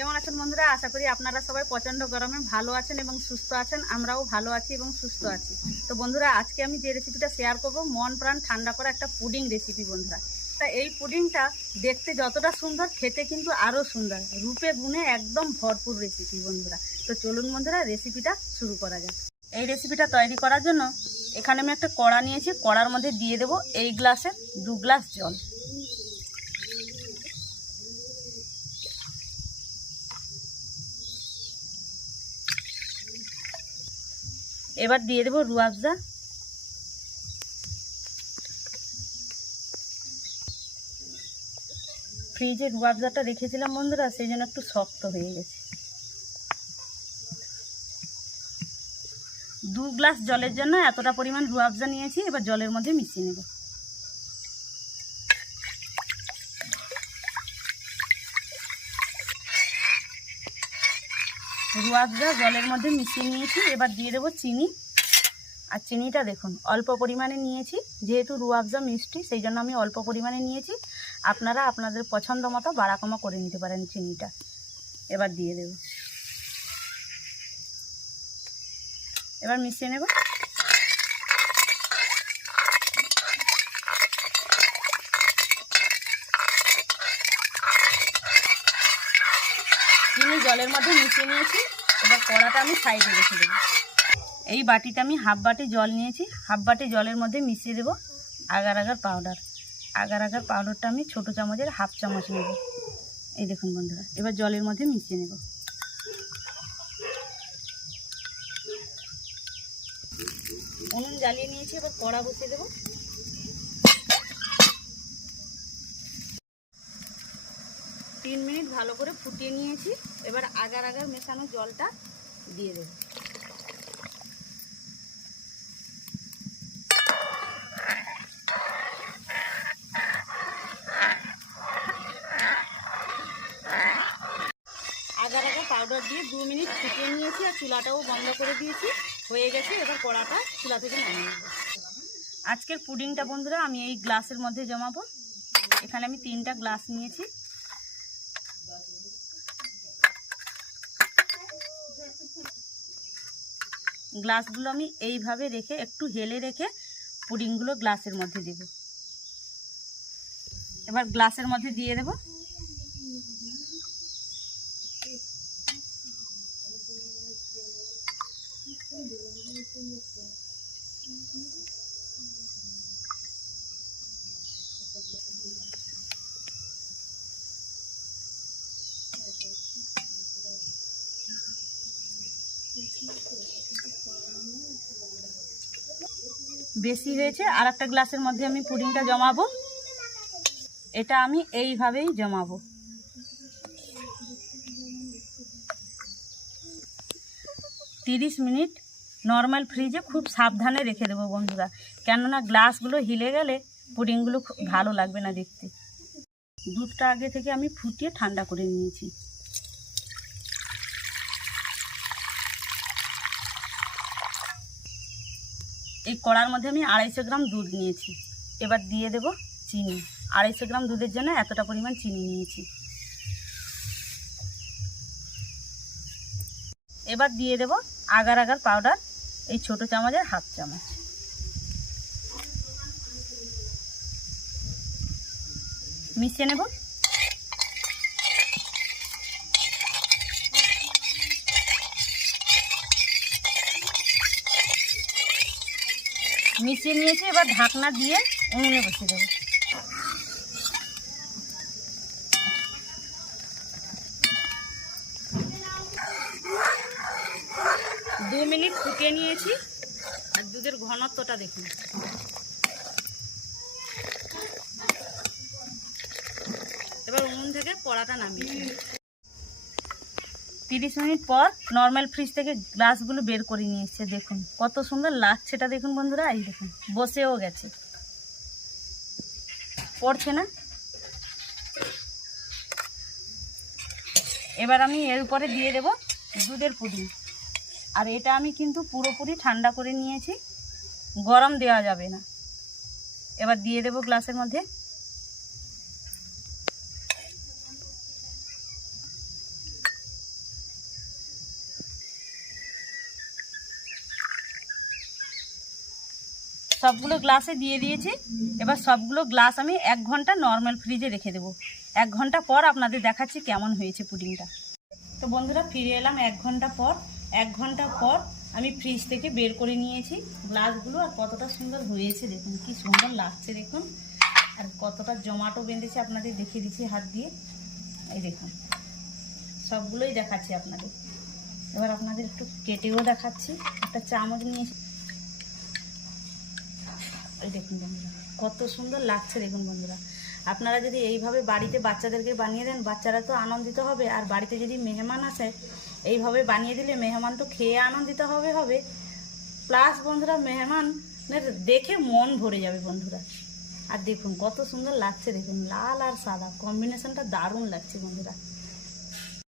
কেমন আছেন বন্ধুরা? আশা করি আপনারা সবাই প্রচণ্ড গরমে ভালো আছেন এবং সুস্থ আছেন। আমরাও ভালো আছি এবং সুস্থ আছি। তো বন্ধুরা, আজকে আমি যে রেসিপিটা শেয়ার করব, মন প্রাণ ঠান্ডা করা একটা পুডিং রেসিপি বন্ধুরা। তা এই পুডিংটা দেখতে যতটা সুন্দর, খেতে কিন্তু আরও সুন্দর। রূপে গুণে একদম ভরপুর রেসিপি বন্ধুরা। তো চলুন বন্ধুরা রেসিপিটা শুরু করা যাক। এই রেসিপিটা তৈরি করার জন্য এখানে আমি একটা কড়া নিয়েছি। কড়ার মধ্যে দিয়ে দেবো এই গ্লাসের দু গ্লাস জল। এবার দিয়ে দেবো রুয়াবজা ফ্রিজে রুয়াবজাটা রেখেছিলাম বন্ধুরা, সেই জন্য একটু শক্ত হয়ে গেছে। দু গ্লাস জলের জন্য এতটা পরিমাণ রুয়াবজা নিয়েছি, এবার জলের মধ্যে মিশিয়ে নেব। রুয়াবজা জলের মধ্যে মিশিয়ে নিয়েছি। এবার দিয়ে দেবো চিনি। আর চিনিটা দেখুন, অল্প পরিমাণে নিয়েছি। যেহেতু রুয়াবজা মিষ্টি, সেই জন্য আমি অল্প পরিমাণে নিয়েছি। আপনারা আপনাদের পছন্দ মতো বাড়াকমা করে নিতে পারেন চিনিটা। এবার দিয়ে দেব। এবার মিশিয়ে নেব। চিনি জলের মধ্যে মিশিয়ে নিয়েছি। এবার কড়াটা আমি সাইডে রেখে দেবো। এই বাটিতে আমি হাফ বাটি জল নিয়েছি। হাফ বাটি জলের মধ্যে মিশিয়ে দেবো agar agar powder. Agar agar পাউডারটা আমি ছোটো চামচের হাফ চামচ নেব। এই দেখুন বন্ধুরা, এবার জলের মধ্যে মিশিয়ে নেব। উনুন জ্বালিয়ে নিয়েছি, এবার কড়া বসিয়ে দেবো। তিন মিনিট ভালো করে ফুটিয়ে নিয়েছি। এবার আগার আগার মেশানো জলটা দিয়ে দেবো। আগার আগার পাউডার দিয়ে দু মিনিট ফুটিয়ে নিয়েছি আর চুলাটাও বন্ধ করে দিয়েছি। হয়ে গেছে, এবার কড়াটা চুলা থেকে নামিয়ে নেব। আজকের পুডিংটা বন্ধুরা আমি এই গ্লাসের মধ্যে জমাবো। এখানে আমি তিনটা গ্লাস নিয়েছি। গ্লাসগুলো আমি এইভাবে রেখে, একটু হেলে রেখে পুডিংগুলো গ্লাসের মধ্যে দেব। এবার গ্লাসের মধ্যে দিয়ে দেব। বেশি হয়েছে। আর একটা গ্লাসের মধ্যে আমি পুডিংটা জমাবো। এটা আমি এইভাবেই জমাবো। তিরিশ মিনিট নর্মাল ফ্রিজে খুব সাবধানে রেখে দেবো বন্ধুরা। কেননা গ্লাসগুলো হিলে গেলে পুডিংগুলো খুব ভালো লাগবে না দেখতে। দুধটা আগে থেকে আমি ফুটিয়ে ঠান্ডা করে নিয়েছি। এই কড়ার মধ্যে আমি আড়াইশো গ্রাম দুধ নিয়েছি। এবার দিয়ে দেব চিনি। আড়াইশো গ্রাম দুধের জন্য এতটা পরিমাণ চিনি নিয়েছি। এবার দিয়ে দেব আগার আগার পাউডার, এই ছোট চামচের হাফ চামচ। মিশিয়ে নেব। মিশিয়ে নিয়েছি, এবার ঢাকনা দিয়ে উনুনে বসিয়ে দেবো দু মিনিট ফুটিয়ে নিয়েছি, আর দুধের ঘনত্বটা দেখুন এবার উনুন থেকে কড়াটা নামিয়ে দিই। তিরিশ মিনিট পর নর্মাল ফ্রিজ থেকে গ্লাসগুলো বের করে নিয়ে এসছে দেখুন। কত সুন্দর লাগছে এটা দেখুন বন্ধুরা, এই দেখুন, বসেও গেছে। পড়ছে না? এবার আমি এর উপরে দিয়ে দেব দুধের পুডিং আর এটা আমি কিন্তু পুরোপুরি ঠান্ডা করে নিয়েছি, গরম দেওয়া যাবে না। এবার দিয়ে দেব গ্লাসের মধ্যে। সবগুলো গ্লাসে দিয়ে দিয়েছি। এবার সবগুলো গ্লাস আমি এক ঘণ্টা নর্মাল ফ্রিজে রেখে দেবো। এক ঘণ্টা পর আপনাদের দেখাচ্ছি কেমন হয়েছে পুডিংটা। তো বন্ধুরা, ফিরে এলাম এক ঘণ্টা পর। এক ঘণ্টা পর আমি ফ্রিজ থেকে বের করে নিয়েছি গ্লাসগুলো, আর কতটা সুন্দর হয়েছে দেখুন, কি সুন্দর লাগছে দেখুন। আর কতটা জমাটো বেঁধেছে আপনাদের দেখিয়ে দিচ্ছি হাত দিয়ে। এই দেখুন, সবগুলোই দেখাচ্ছি আপনাদের। এবার আপনাদের একটু কেটেও দেখাচ্ছি। একটা চামচ নিয়ে এসে- এই দেখুন বন্ধুরা, কত সুন্দর লাগছে দেখুন বন্ধুরা। আপনারা যদি এইভাবে বাড়িতে বাচ্চাদেরকে বানিয়ে দেন, বাচ্চারা তো আনন্দিত হবে। আর বাড়িতে যদি মেহমান আসে, এইভাবে বানিয়ে দিলে মেহমান তো খেয়ে আনন্দিত হবে হবে। প্লাস বন্ধুরা, মেহমানের দেখে মন ভরে যাবে বন্ধুরা। আর দেখুন, কত সুন্দর লাগছে দেখুন, লাল আর সাদা। কম্বিনেশনটা দারুণ লাগছে বন্ধুরা।